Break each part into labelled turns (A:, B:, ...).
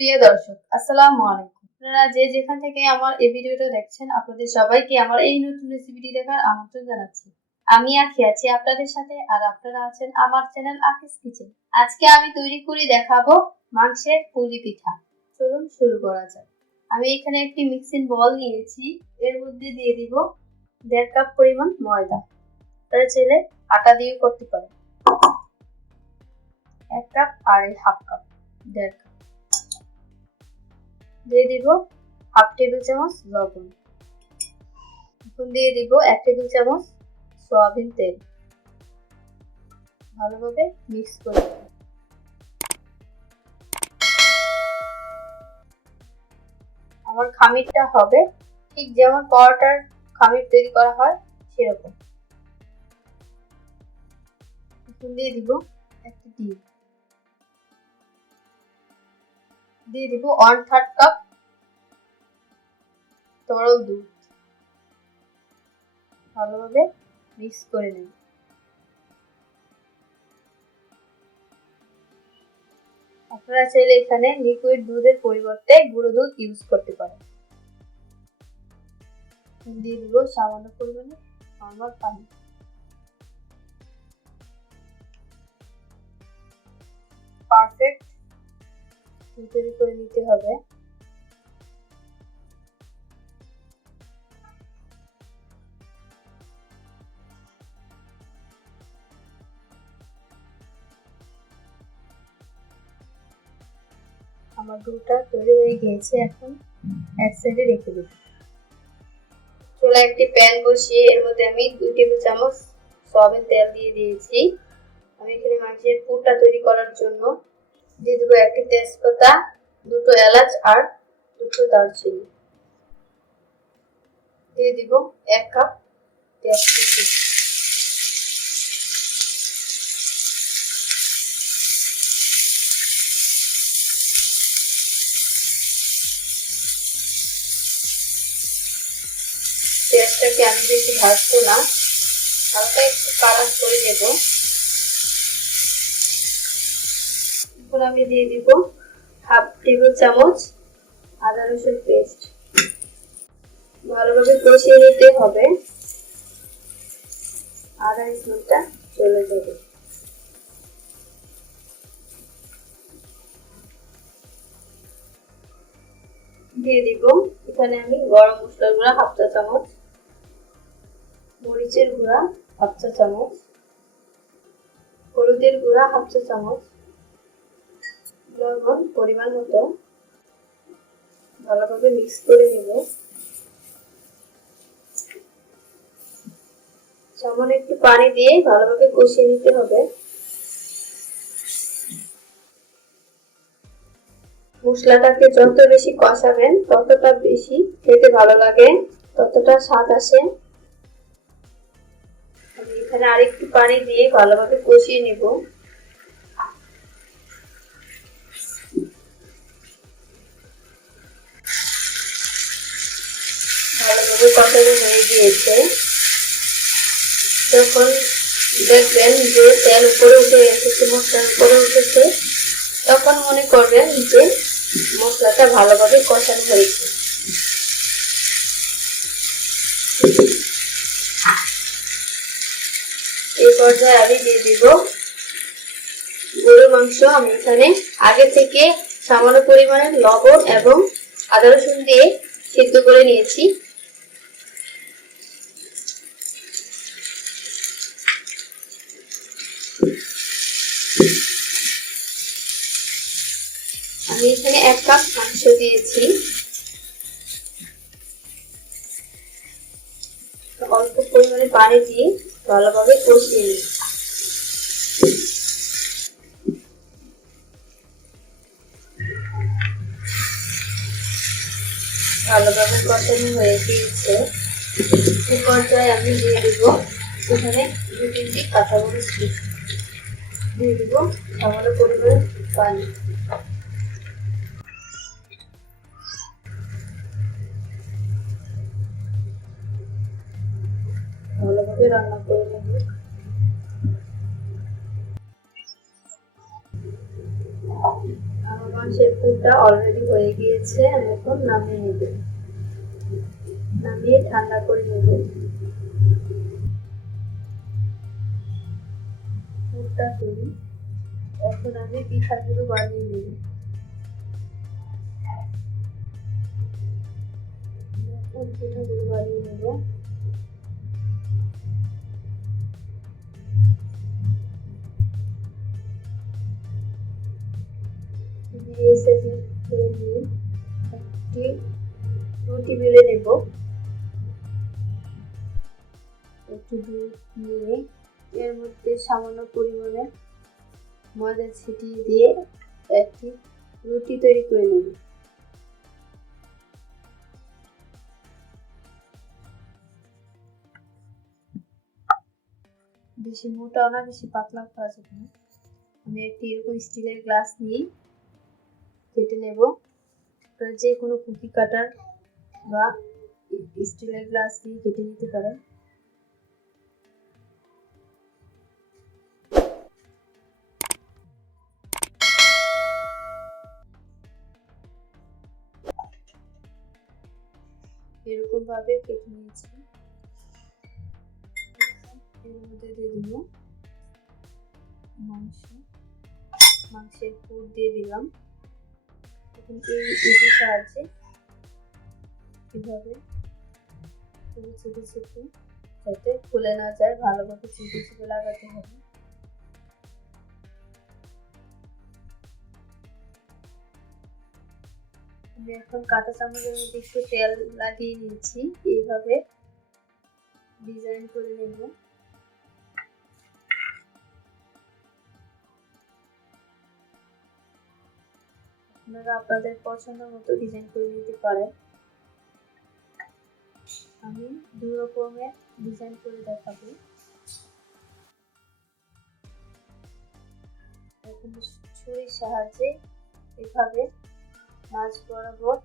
A: প্রিয় দর্শক, আসসালামু আলাইকুম। আপনারা যে যেখান থেকে আমার এই ভিডিওটা দেখছেন, আপনাদের সবাইকে আমার এই নতুন রেসিপিটি দেখার আমন্ত্রণ জানাচ্ছি। আমি আখি আছি আপনাদের সাথে আর আপনারা আছেন আমার চ্যানেল আকিস কিচেন আজকে আমি তৈরি করে দেখাবো মাংসের পুলি পিঠা। চলুন শুরু করা যাক। আমি এখানে একটি মিক্সিং বল নিয়েছি। এর মধ্যে দিয়ে দিব দেড় কাপ পরিমাণ ময়দা। তারা চাইলে আটা দিয়ে করতে পারেন। এক কাপ আর হাফ কাপ, দেড় কাপ। দিয়ে দিব হাফ টেবিল চামচ লবণ। এখন দিয়ে দিব এক টেবিল চামচ সয়াবিন তেল। ভালোভাবে মিক্স করে। আমার খামিরটা হবে ঠিক যেমন পরোটার খামির তৈরি করা হয় সেরকম। এখন দিয়ে দিব একটা ডিম। দিয়ে দিব ওয়ান থার্ড কাপ তরল দুধ। ভালোভাবে মিক্স করে নেব। আপনারা চাইলে এখানে লিকুইড দুধের পরিবর্তে গুঁড়ো দুধ ইউজ করতে পারেন। দিয়ে দিব সামান্য পরিমাণে নর্মাল পানি। তৈরি করে নিতে হবে। আমার দুটা তৈরি হয়ে গিয়েছে, এখন এক সাইডে রেখে দিই। চুলা একটি প্যান বসিয়ে এর মধ্যে আমি দুই টেবিল চামচ সয়াবিন তেল দিয়ে দিয়েছি। আমি এখানে মাছের পুরটা তৈরি করার জন্য দিয়ে দেবো একটি তেজপাতা, দুটো এলাচ আর দুটো দারচিনি। দিয়ে দিব এক কাপ পেঁয়াজ পেঁয়াজটাকে আমি বেশি ভাজবো না, হালকা একটু কালার করে নেব। এখন আমি দিয়ে দিব হাফ টেবিল চামচ আদা রসুন পেস্ট। ভালোভাবে কষিয়ে নিতে হবে। আদা রসুনটা চলে যাবে। দিয়ে দিব এখানে আমি গরম মশলার গুঁড়া হাফ চা চামচ, মরিচের গুঁড়া হাফ চা চামচ, হলুদের গুঁড়া হাফ চা চামচ লবণ পরিমাণ মতো ভালোভাবে মিক্স করে নেব। সামান্য একটু পানি দিয়ে ভালোভাবে কষিয়ে নিতে হবে। মশলাটাকে যত বেশি কষাবেন, ততটা বেশি খেতে ভালো লাগে, ততটা স্বাদ আসে। আমি এখানে আরেকটু পানি দিয়ে ভালোভাবে কষিয়ে নেব। ভালোভাবে কষানো হয়ে গিয়েছে। যখন দেখবেন যে তেল উপরে উঠে এসেছে, মশলার উপরে উঠেছে, তখন মনে করবেন যে মশলাটা ভালোভাবে কষানো হয়েছে। এই পর্যায়ে আমি দিয়ে দিব গরুর মাংস। আমি এখানে আগে থেকে সামান্য পরিমাণে লবণ এবং আদা রসুন দিয়ে সিদ্ধ করে নিয়েছি। আমি এখানে এক কাপ মাংস দিয়েছি। অল্প পরিমাণে পানি দিয়ে ভালোভাবে কষিয়ে নিই। ভালোভাবে কষানো হয়ে গিয়েছে। এ পর্যায়ে আমি দিয়ে দিব এখানে দু তিনটি কাঁচামরিচ দিয়ে দিব। সামান্য পরিমাণে পানি। ভালোভাবে রান্না করে নেব। আমার পুর পুরটা অলরেডি হয়ে গিয়েছে, আমি এখন নামিয়ে নেব। নামিয়ে ঠান্ডা করে নেব। পুরটা তৈরি এখন আমি পিঠাগুলো বানিয়ে পিঠাগুলো বানিয়ে নেব। করে একটি রুটি বেলে নেব। একটু দুধ নিয়ে এর মধ্যে সামান্য পরিমাণে ময়দা ছিটিয়ে দিয়ে একটি রুটি তৈরি করে নেব বেশি মোটাও না, বেশি পাতলা করা যাবে না। আমি একটি এরকম স্টিলের গ্লাস নিয়ে কেটে নেব। যে কোনো কুকি কাটার বা স্টিলের গ্লাস দিয়ে কেটে নিতে পারেন। এরকম ভাবে কেটে নিয়েছি। এর মধ্যে দিয়ে দিব মাংস। মাংসের পুর দিয়ে দিলাম। এখন এই এটির সাহায্যে এভাবে চেপে চেপে যাতে খুলে না যায়, ভালোভাবে চেপে চেপে লাগাতে হবে। আমি এখন কাঁটা চামচের মধ্যে একটু তেল লাগিয়ে নিয়েছি। এইভাবে ডিজাইন করে নেব। আপনারা আপনাদের পছন্দ মতো ডিজাইন করে নিতে পারেন। আমি দু রকমের ডিজাইন করে দেখাবো। এখন ছুরির সাহায্যে এভাবে মাছ বরাবর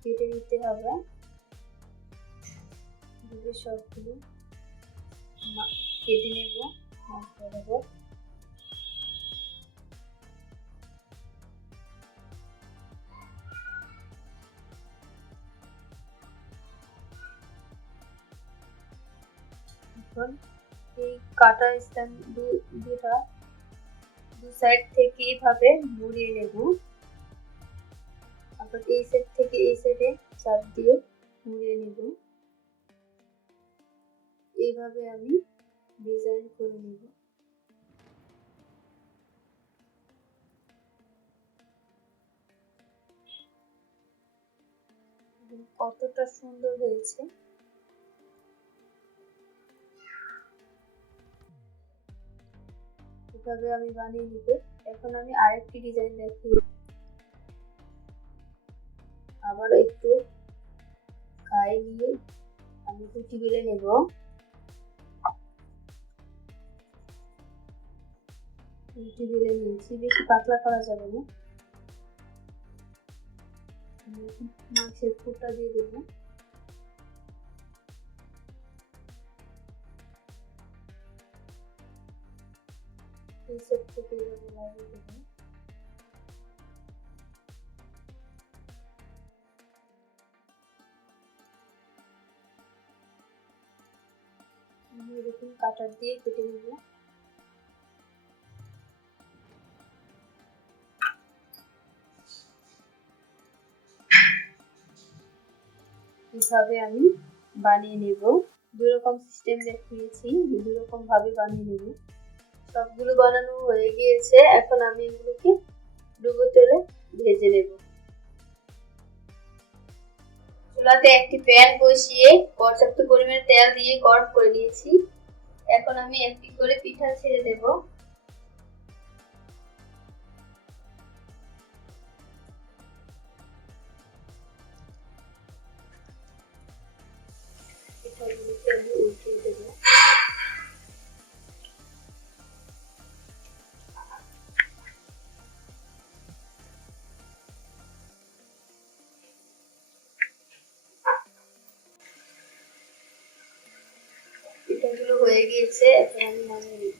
A: কেটে নিতে হবে। দুটো সবগুলো কেটে নেব মাছ বরাবর এখন এই কাটা স্ট্যান্ড দুটা দু সাইড থেকে এইভাবে মুড়িয়ে নেব। তারপর এই সাইড থেকে এই সাইডে চাপ দিয়ে মুড়ে নেব। এইভাবে আমি ডিজাইন করে নেব। কতটা সুন্দর হয়েছে। এভাবে আমি বানিয়ে নিব। এখন আমি আরেকটি ডিজাইন দেখি আবার একটু গায়ে নিয়ে আমি কুচি বেলে নেব। রুটি বেলে নিয়েছি, বেশি পাতলা করা যাবে না। মাংসের ফুটটা দিয়ে এই সেট থেকে লাগিয়ে দেবো। এরকম কাটার দিয়ে কেটে নেব। এইভাবে আমি বানিয়ে নেব। দুই রকম সিস্টেম দেখিয়েছি দুই রকম ভাবে বানিয়ে নেব। সবগুলো বানানো হয়ে গিয়েছে, এখন আমি এগুলোকে ডুবো তেলে ভেজে নেব। চুলাতে একটি প্যান বসিয়ে পর্যাপ্ত পরিমাণে তেল দিয়ে গরম করে নিয়েছি। এখন আমি একটি করে পিঠা ছেড়ে দেব। হয়ে গিয়েছে আমি নামিয়ে নিই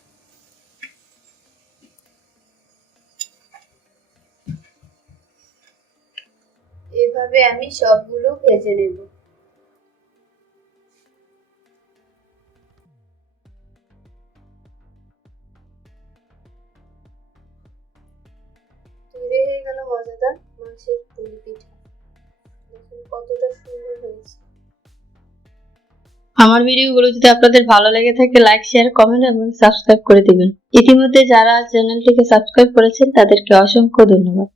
A: এভাবে আমি সবগুলো ভেজে নেব। তৈরি হয়ে গেল মজাদার মাংসের পুলি পিঠা। দেখুন কতটা সুন্দর হয়েছে। আমার ভিডিওগুলো যদি আপনাদের ভালো লেগে থাকে লাইক শেয়ার কমেন্ট এবং সাবস্ক্রাইব করে দিবেন। ইতিমধ্যে যারা চ্যানেলটিকে সাবস্ক্রাইব করেছেন, তাদেরকে অসংখ্য ধন্যবাদ।